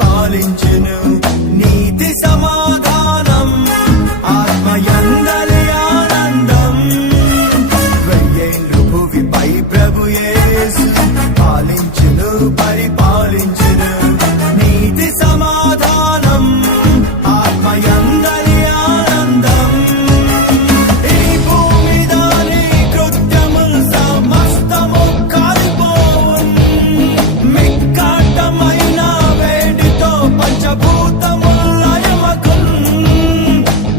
పరిపాలించును. నీతి సమాధానం ఆత్మయందలి ఆనందం. వెయ్యేళ్ళు భువిపై ప్రభు యేసు పాలించును, పరిపాలించును. నీతి సమాధానం ఆత్మయందలి ఆనందం. ఈ భూమి దాని కృత్యములు సమస్తము కాలిపోవున్. మిక్కాటమైన వేడితో పంచభూతములు లయమగున్.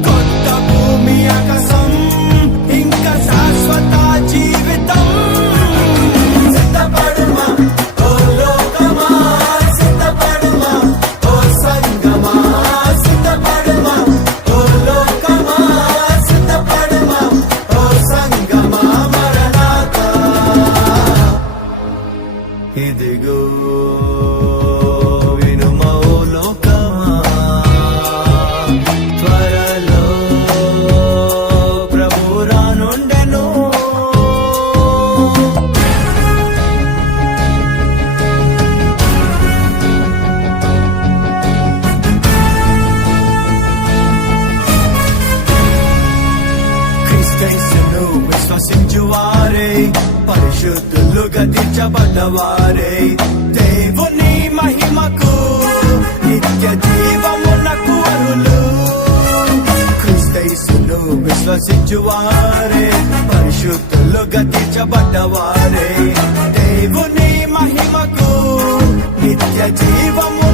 కొత్త భూమి ఆకాశం ఇంకా శాశ్వత జీవితం. సిద్ధపడుమా ఓ లోకమా, సిద్ధపడుమా ఓ సంగమా. సిద్ధపడుమా ఓ లోకమా, సిద్ధపడుమా ఓ సంగమా. మరణాత ఇదిగో వినుమా ఓ లోకమా, త్వరలో ప్రభు రానుండెను. క్రీస్తు విశ్వసించువారే పరిశుద్ధులుగా తీర్చబడ్డవారే దేవుని మహిమకు నిత్య జీవమునకు అర్హులు. క్రీస్తును విశ్వసించువారే పరిశుద్ధులుగా తీర్చబడ్డవారే దేవుని మహిమకు నిత్య జీవము